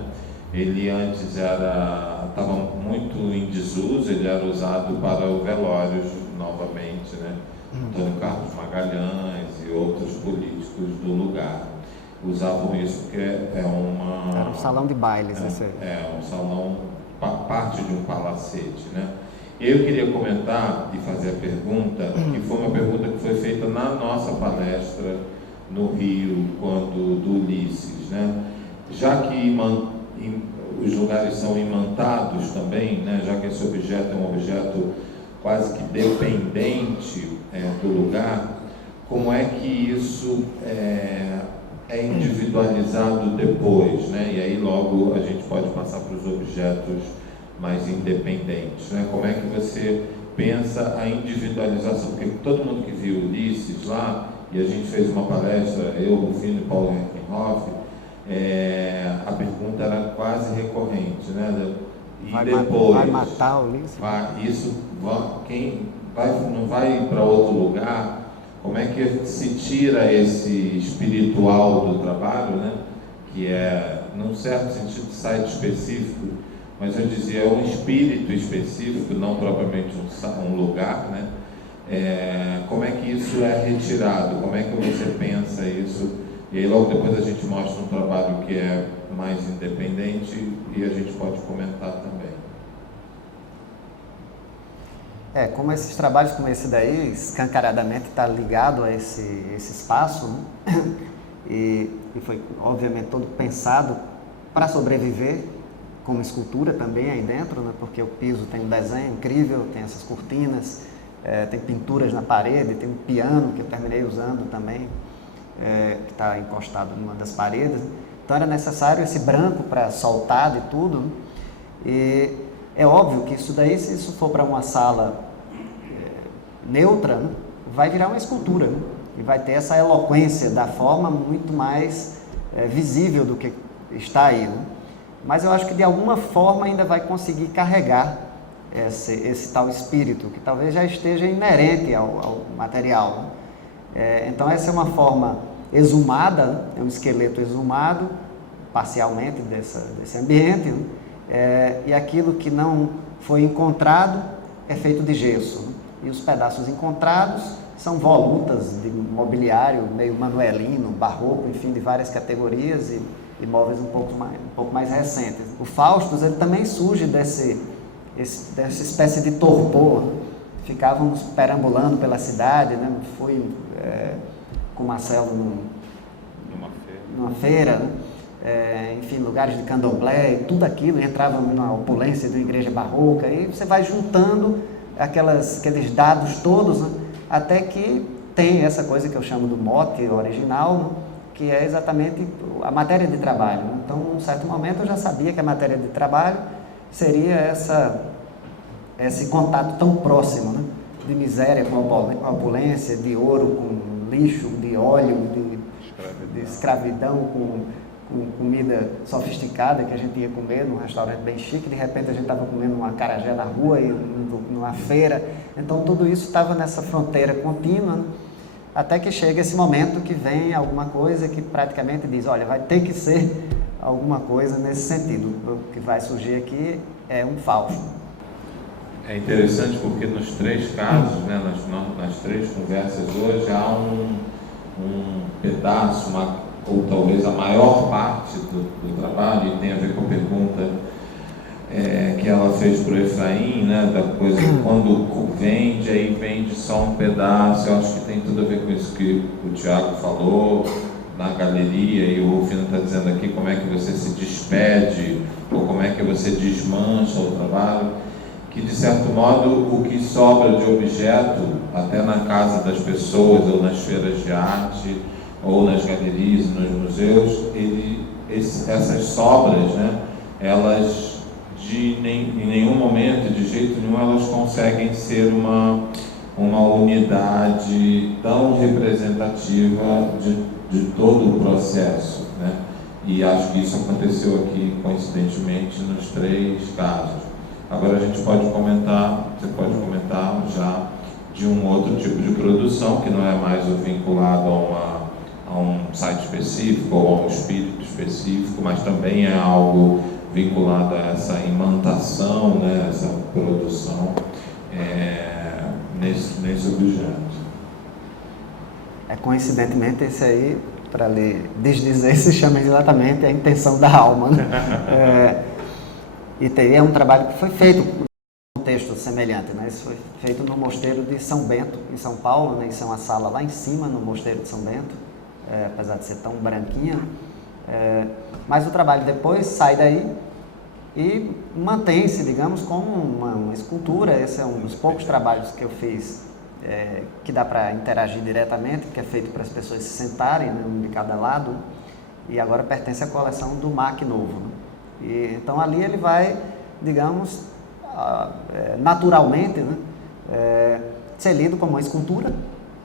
Ele antes estava muito em desuso, ele era usado para o velório novamente, né? Antônio Carlos Magalhães e outros políticos do lugar usavam isso porque era um salão de bailes, um salão, parte de um palacete, né? E eu queria comentar e fazer a pergunta, que foi uma pergunta que foi feita na nossa palestra no Rio, do Ulisses, né? Já que os lugares são imantados também, né? Já que esse objeto é um objeto quase que dependente do lugar, como é que isso é individualizado depois, né? E aí logo a gente pode passar para os objetos mais independentes, né? Como é que você pensa a individualização? Porque todo mundo que viu Ulisses lá, e a gente fez uma palestra, eu, Rufino e Paulo Reckenhoff, a pergunta era quase recorrente, né? E vai matar o Ulisses? Não vai para outro lugar? Como é que se tira esse espiritual do trabalho, né? Que num certo sentido, site específico, mas eu dizia, é um espírito específico, não propriamente um lugar, né? Como é que isso é retirado? Como é que você pensa isso? E aí logo depois a gente mostra um trabalho que é mais independente e a gente pode comentar também. Como esses trabalhos como esse daí, escancaradamente está ligado a esse espaço, né? E foi obviamente todo pensado para sobreviver como escultura também aí dentro, né? Porque o piso tem um desenho incrível, tem essas cortinas, tem pinturas na parede, tem um piano que eu terminei usando também, que está encostado numa das paredes. Então era necessário esse branco para soltar de tudo, né? E é óbvio que isso daí, se isso for para uma sala neutra, né, vai virar uma escultura, né? E vai ter essa eloquência da forma muito mais visível do que está aí, né? Mas eu acho que de alguma forma ainda vai conseguir carregar esse tal espírito, que talvez já esteja inerente ao material, né? Então essa é uma forma exumada, né? É um esqueleto exumado, parcialmente desse ambiente, né? E aquilo que não foi encontrado é feito de gesso, né? E os pedaços encontrados são volutas de mobiliário meio manuelino, barroco, enfim, de várias categorias e móveis um pouco mais recentes. O Faustus, ele também surge dessa espécie de torpor. Ficávamos perambulando pela cidade, né? Fui com o Marcelo numa feira, né? Enfim, lugares de candomblé e tudo aquilo, entrava na opulência de uma igreja barroca, e você vai juntando aqueles dados todos, né? Até que tem essa coisa que eu chamo do mote original, né? Que é exatamente a matéria de trabalho. Então, num certo momento, eu já sabia que a matéria de trabalho seria esse contato tão próximo, né? De miséria com opulência, de ouro com lixo, de óleo, de escravidão com comida sofisticada que a gente ia comer num restaurante bem chique, de repente a gente estava comendo um acarajé na rua e numa feira. Então tudo isso estava nessa fronteira contínua, né? Até que chega esse momento que vem alguma coisa que praticamente diz, olha, vai ter que ser alguma coisa nesse sentido. O que vai surgir aqui é um Fausto. É interessante porque nos três casos, né, nas três conversas hoje, há um pedaço, ou talvez a maior parte do trabalho, e tem a ver com a pergunta que ela fez para o Efraim, né, da coisa que quando vende, aí vende só um pedaço. Eu acho que tem tudo a ver com isso que o Tiago falou, na galeria, e o Rufino está dizendo aqui como é que você se despede, ou como é que você desmancha o trabalho, que de certo modo o que sobra de objeto, até na casa das pessoas, ou nas feiras de arte, ou nas galerias, nos museus, essas sobras, né, elas em nenhum momento, de jeito nenhum, elas conseguem ser uma unidade tão representativa de todo o processo, né? E acho que isso aconteceu aqui, coincidentemente, nos 3 casos. Agora a gente pode comentar, você pode comentar já de um outro tipo de produção, que não é mais o vinculado a um site específico ou a um espírito específico, mas também é algo vinculado a essa imantação, né, essa produção nesse objeto. Coincidentemente, esse aí, para lhe desdizer, se chama exatamente a intenção da alma, né? E é um trabalho que foi feito num contexto semelhante, né? Isso foi feito no Mosteiro de São Bento, em São Paulo, né? Isso é uma sala lá em cima, no Mosteiro de São Bento, apesar de ser tão branquinha. Mas o trabalho depois sai daí e mantém-se, digamos, como uma escultura. Esse é um dos poucos trabalhos que eu fiz que dá para interagir diretamente, que é feito para as pessoas se sentarem, né, um de cada lado, e agora pertence à coleção do MAC Novo, né? E, então ali ele vai, digamos, naturalmente, né, ser lido como uma escultura,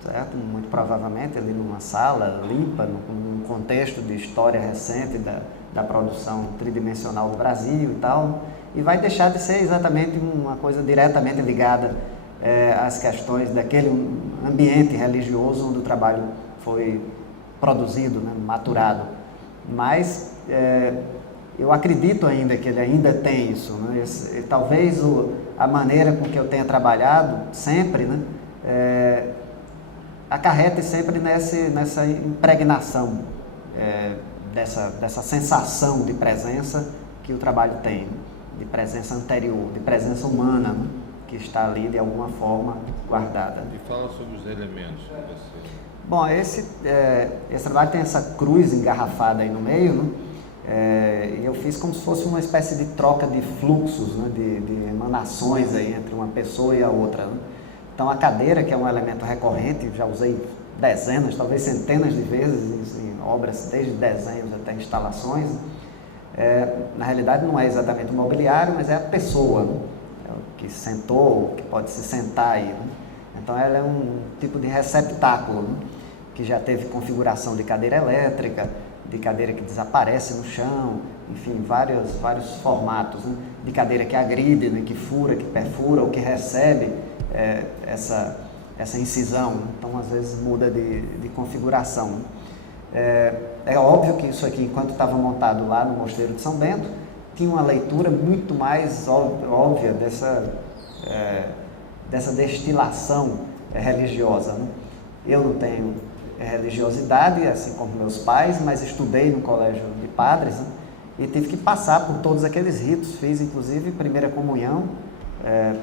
certo? Muito provavelmente ali numa sala limpa, num contexto de história recente da produção tridimensional do Brasil e tal, e vai deixar de ser exatamente uma coisa diretamente ligada às questões daquele ambiente religioso onde o trabalho foi produzido, né, maturado. Mas eu acredito ainda que ele ainda tem isso, né? Talvez a maneira com que eu tenha trabalhado sempre, né, acarrete sempre nessa impregnação, dessa sensação de presença que o trabalho tem, de presença anterior, de presença humana, né, que está ali de alguma forma guardada. E fala sobre os elementos que você... Bom, esse trabalho tem essa cruz engarrafada aí no meio, né? E eu fiz como se fosse uma espécie de troca de fluxos, né, de emanações aí entre uma pessoa e a outra, né? Então a cadeira, que é um elemento recorrente, já usei dezenas, talvez centenas de vezes em obras, desde desenhos até instalações, na realidade não é exatamente o mobiliário, mas é a pessoa, né, que sentou, que pode se sentar aí, né? Então ela é um tipo de receptáculo, né, que já teve configuração de cadeira elétrica, de cadeira que desaparece no chão, enfim, vários formatos, né? De cadeira que agride, né? Que fura, que perfura, ou que recebe essa incisão, né? Então às vezes muda de configuração, né? É óbvio que isso aqui, enquanto estava montado lá no Mosteiro de São Bento, tinha uma leitura muito mais óbvia dessa destilação religiosa, né? Eu não tenho religiosidade, assim como meus pais, mas estudei no colégio de padres, né? E tive que passar por todos aqueles ritos. Fiz inclusive primeira comunhão,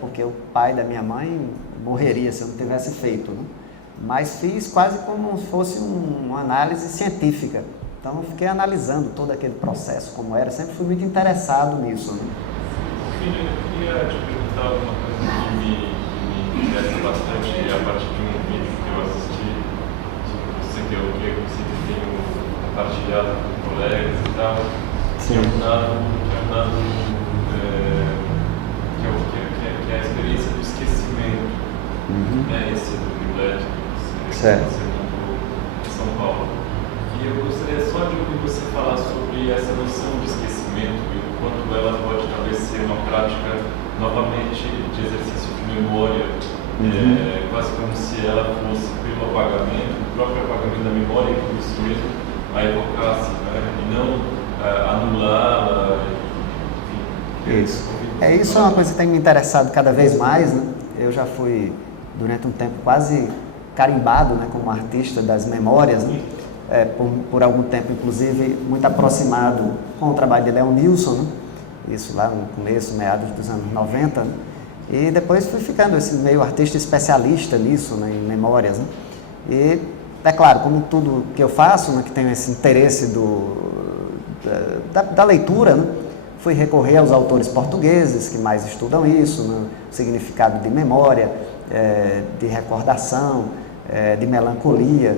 porque o pai da minha mãe morreria se eu não tivesse feito, né? Mas fiz quase como se fosse uma análise científica. Então eu fiquei analisando todo aquele processo, como era, sempre fui muito interessado nisso, né? Filho, eu queria te perguntar alguma coisa que me interessa bastante a partir de um vídeo que eu assisti sobre você, que eu creio que você tem compartilhado com colegas e tal. Que é um dado que é a experiência do esquecimento, né? Esse do Villette que você montou em São Paulo. E eu gostaria só de ouvir você falar sobre essa noção de esquecimento e o quanto ela pode talvez ser uma prática novamente de exercício de memória, quase como se ela fosse pelo apagamento, o próprio apagamento da memória, e por isso mesmo a evocasse, né? E não anulá-la, enfim. Isso é uma coisa que tem me interessado cada vez mais, né? Eu já fui, durante um tempo, quase carimbado, né, como artista das memórias, né? Por algum tempo, inclusive, muito aproximado com o trabalho de Léon Nilson, né? Isso lá no começo, meados dos anos 90, né? E depois fui ficando esse meio artista especialista nisso, né, em memórias, né? E é claro, como tudo que eu faço, né, que tem esse interesse da leitura, né, fui recorrer aos autores portugueses que mais estudam isso, né, o significado de memória, de recordação, de melancolia,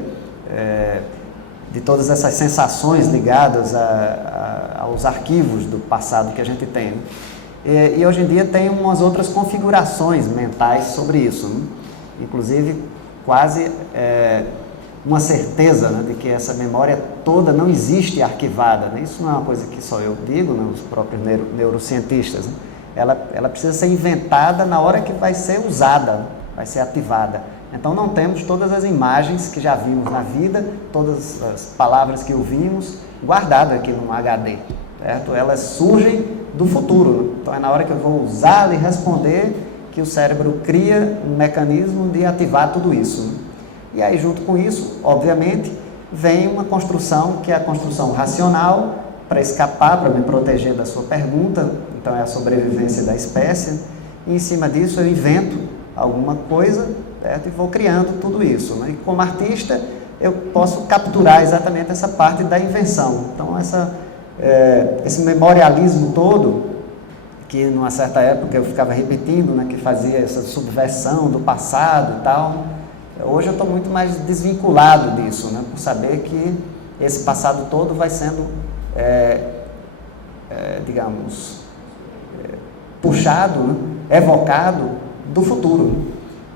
de todas essas sensações ligadas aos arquivos do passado que a gente tem. Né? E hoje em dia tem umas outras configurações mentais sobre isso, né? Inclusive quase uma certeza, né, de que essa memória toda não existe arquivada. Né? Isso não é uma coisa que só eu digo, né, os próprios neurocientistas. Né? Ela precisa ser inventada na hora que vai ser usada, né? Vai ser ativada. Então não temos todas as imagens que já vimos na vida, todas as palavras que ouvimos guardadas aqui no HD, certo? Elas surgem do futuro, né? Então é na hora que eu vou usar e responder que o cérebro cria um mecanismo de ativar tudo isso, né? E aí junto com isso, obviamente, vem uma construção que é a construção racional para escapar, para me proteger da sua pergunta, então é a sobrevivência da espécie, e em cima disso eu invento alguma coisa, certo? E vou criando tudo isso, né? E como artista eu posso capturar exatamente essa parte da invenção. Então esse memorialismo todo, que numa certa época eu ficava repetindo, né, que fazia essa subversão do passado e tal, hoje eu estou muito mais desvinculado disso, né, por saber que esse passado todo vai sendo, digamos, puxado, né, evocado do futuro.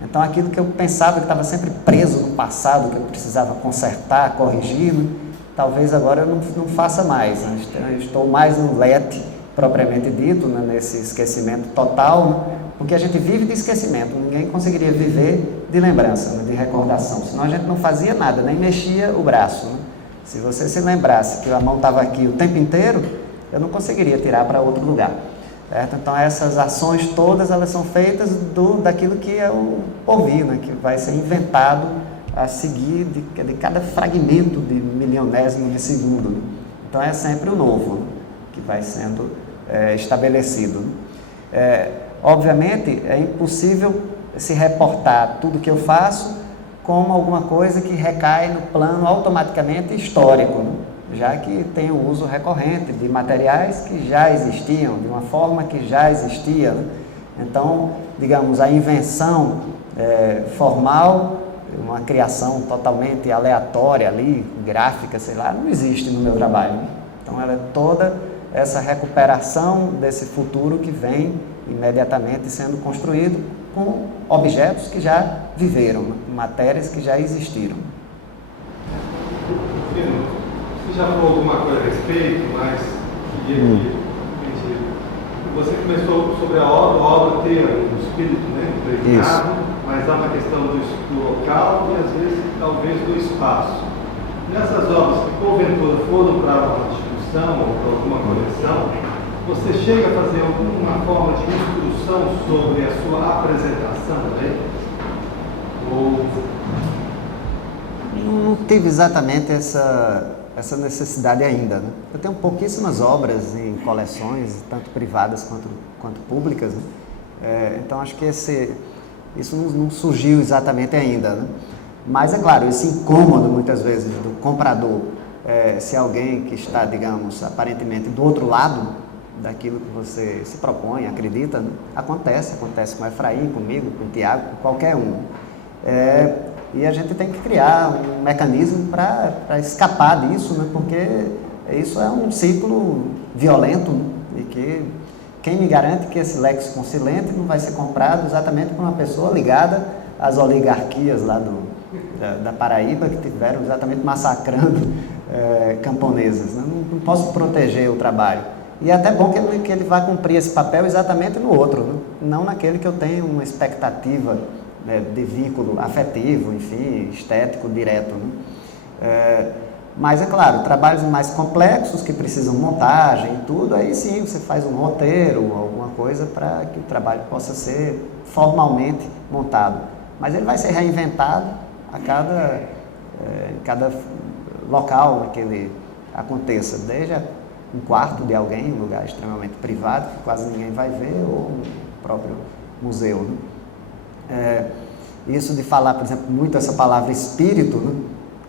Então aquilo que eu pensava que estava sempre preso no passado, que eu precisava consertar, corrigir, né, talvez agora eu não faça mais. Né? Eu estou mais no LET, propriamente dito, né, nesse esquecimento total, né, porque a gente vive de esquecimento, ninguém conseguiria viver de lembrança, né, de recordação, senão a gente não fazia nada, nem mexia o braço. Né? Se você se lembrasse que a mão estava aqui o tempo inteiro, eu não conseguiria tirar para outro lugar. Certo? Então essas ações todas, elas são feitas daquilo que é o porvir, né, que vai ser inventado a seguir de cada fragmento de milionésimo de segundo. Né? Então é sempre o novo, né, que vai sendo estabelecido. Né? Obviamente é impossível se reportar tudo que eu faço como alguma coisa que recai no plano automaticamente histórico, né? Já que tem o uso recorrente de materiais que já existiam, de uma forma que já existia. Né? Então, digamos, a invenção formal, uma criação totalmente aleatória ali, gráfica, sei lá, não existe no meu trabalho. Né? Então, ela é toda essa recuperação desse futuro que vem imediatamente sendo construído com objetos que já viveram, né? Matérias que já existiram. Você já falou alguma coisa a respeito, mas você começou sobre a obra ter um espírito, né, impregnado, mas há uma questão do local e às vezes talvez do espaço. Nessas obras que porventura foram para uma discussão ou para alguma coleção, você chega a fazer alguma forma de instrução sobre a sua apresentação, né? Ou não tive exatamente essa necessidade ainda. Né? Eu tenho pouquíssimas obras em coleções, tanto privadas quanto públicas. Né? Então acho que isso não surgiu exatamente ainda. Né? Mas é claro, esse incômodo muitas vezes do comprador, se alguém que está, digamos, aparentemente do outro lado daquilo que você se propõe, acredita, né? Acontece com o Efraim, comigo, com o Tiago, com qualquer um. E a gente tem que criar um mecanismo para escapar disso, né? Porque isso é um ciclo violento, né? E que quem me garante que esse léxico silente não vai ser comprado exatamente por uma pessoa ligada às oligarquias lá da Paraíba, que tiveram exatamente massacrando camponeses. Né? Não posso proteger o trabalho. E é até bom que ele vá cumprir esse papel exatamente no outro, né? Não naquele que eu tenho uma expectativa, né, de vínculo afetivo, enfim, estético, direto. Né? Mas é claro, trabalhos mais complexos que precisam montagem e tudo, aí sim você faz um roteiro, alguma coisa para que o trabalho possa ser formalmente montado. Mas ele vai ser reinventado a cada local que ele aconteça, desde um quarto de alguém, um lugar extremamente privado, que quase ninguém vai ver, ou um próprio museu. Né? Isso de falar, por exemplo, muito essa palavra espírito, né?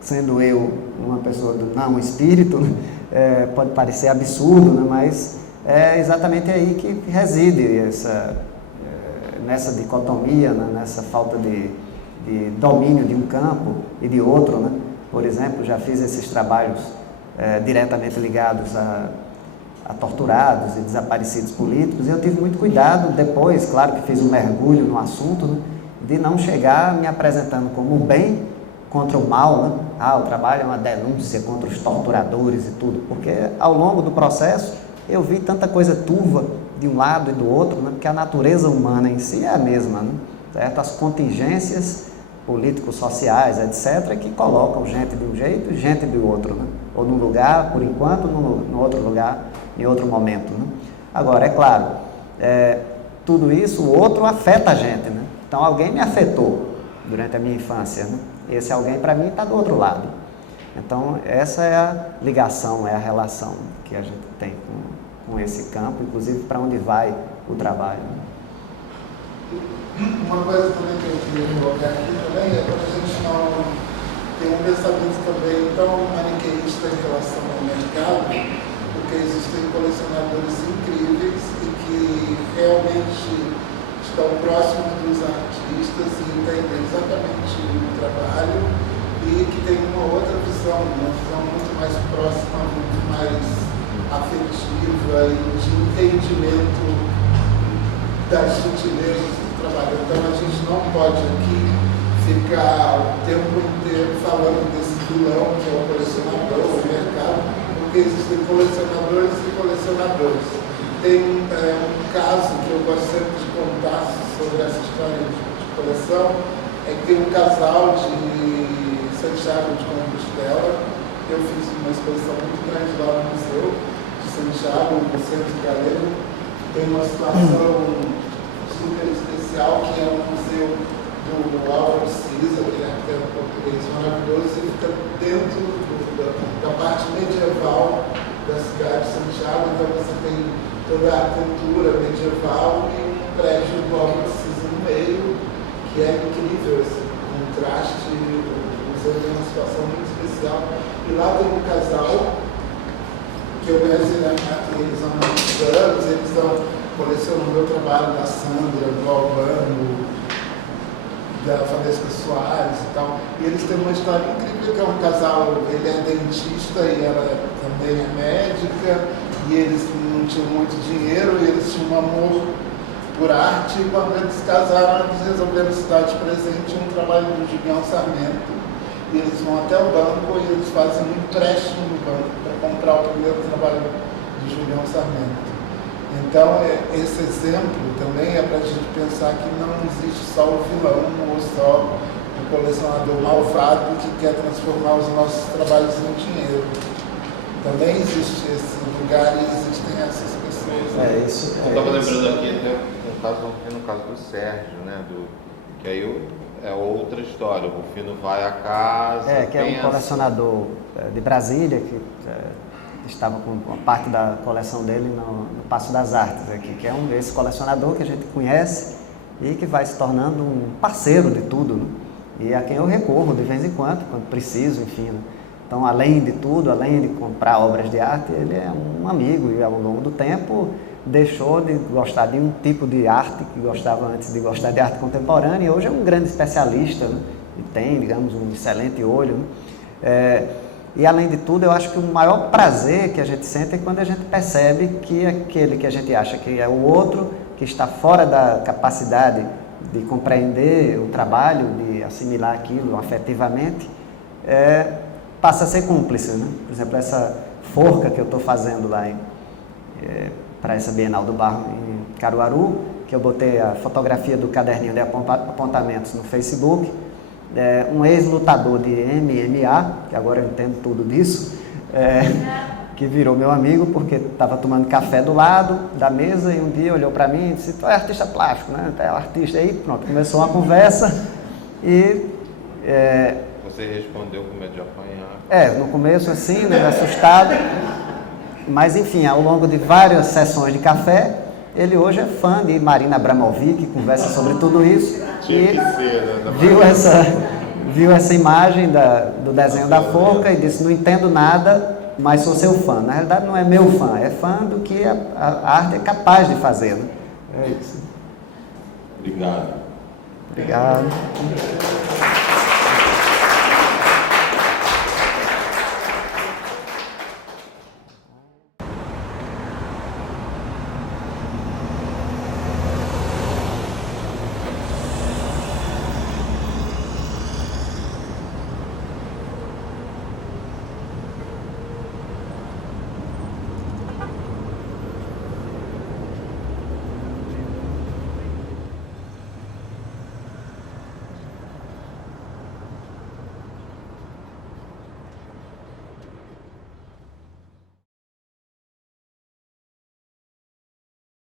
sendo eu uma pessoa do não espírito, pode parecer absurdo, né? Mas é exatamente aí que reside nessa dicotomia, né? Nessa falta de domínio de um campo e de outro, né? Por exemplo, já fiz esses trabalhos diretamente ligados a torturados e desaparecidos políticos, e eu tive muito cuidado depois, claro que fiz um mergulho no assunto, né, de não chegar me apresentando como o bem contra o mal, né? O trabalho é uma denúncia contra os torturadores e tudo, porque ao longo do processo eu vi tanta coisa turva de um lado e do outro, né, porque a natureza humana em si é a mesma, né, certo? As contingências políticos, sociais, etc., que colocam gente de um jeito e gente do outro, né? Ou num lugar, por enquanto, no outro lugar, em outro momento, né? Agora, é claro, tudo isso, o outro afeta a gente, né? Então, alguém me afetou durante a minha infância, né? Esse alguém, para mim, está do outro lado. Então, essa é a ligação, é a relação que a gente tem com esse campo, inclusive para onde vai o trabalho, né? Uma coisa também que eu queria colocar aqui também é para a gente não ter um pensamento também tão maniqueísta em relação ao mercado, porque existem colecionadores incríveis e que realmente estão próximos dos artistas e entendem exatamente o trabalho e que tem uma outra visão, uma visão muito mais próxima, muito mais afetiva e de entendimento das sutilezas. Então a gente não pode aqui ficar o tempo inteiro falando desse vilão que é o colecionador, o mercado, porque existem colecionadores e colecionadores. Tem um caso que eu gosto sempre de contar sobre essa história de coleção, é que tem um casal de Santiago de Compostela. Eu fiz uma exposição muito grande lá no Museu de Santiago, no Centro Galego. Tem uma situação super especial, que é o museu do Álvaro Siza, que é arquiteto português maravilhoso, e fica dentro da parte medieval da cidade de Santiago. Então você tem toda a arquitetura medieval e um prédio do Álvaro Siza no meio, que é incrível esse contraste. O museu tem uma situação muito especial. E lá tem um casal que eu conheço eles há muitos anos, eles colecionam o meu trabalho, da Sandra, do Albano, da Valesca Soares e tal. E eles têm uma história incrível, que é um casal, ele é dentista e ela também é médica, e eles não tinham muito dinheiro, e eles tinham um amor por arte, e quando eles casaram, eles resolveram se dar de presente um trabalho do Julião Sarmento. E eles vão até o banco e eles fazem um empréstimo no banco para comprar o primeiro trabalho do Julião Sarmento. Então, esse exemplo também é para a gente pensar que não existe só o vilão ou só o colecionador malvado que quer transformar os nossos trabalhos em dinheiro. Também existe esse lugar e existem essas pessoas. Isso. Eu estava lembrando aqui no caso do Sérgio, né? Que aí é outra história. O Rufino vai à casa. Que é um colecionador de Brasília que estava com uma parte da coleção dele no Paço das Artes aqui, que é esse colecionador que a gente conhece e que vai se tornando um parceiro de tudo, né? E a quem eu recorro de vez em quando preciso, enfim, né? Então, além de tudo, além de comprar obras de arte, ele é um amigo e ao longo do tempo deixou de gostar de um tipo de arte que gostava antes de gostar de arte contemporânea, e hoje é um grande especialista, né? E tem, digamos, um excelente olho, né? E, além de tudo, eu acho que o maior prazer que a gente sente é quando a gente percebe que aquele que a gente acha que é o outro, que está fora da capacidade de compreender o trabalho, de assimilar aquilo afetivamente, passa a ser cúmplice, né? Por exemplo, essa forca que eu estou fazendo lá para essa Bienal do Barro em Caruaru, que eu botei a fotografia do caderninho de apontamentos no Facebook. Um ex-lutador de MMA, que agora eu entendo tudo disso, que virou meu amigo porque estava tomando café do lado da mesa e um dia olhou para mim e disse: "Tu é artista plástico, né? Tu é artista". Aí pronto, começou uma conversa e... Você respondeu com medo de apanhar? No começo assim, né, assustado, mas enfim, ao longo de várias sessões de café, ele hoje é fã de Marina Abramovic, que conversa sobre tudo isso. Tinha que ser, né? viu essa imagem do desenho da forca e disse, não entendo nada, mas sou seu fã. Na realidade não é meu fã, é fã do que a arte é capaz de fazer. Né? É isso. Obrigado. Obrigado.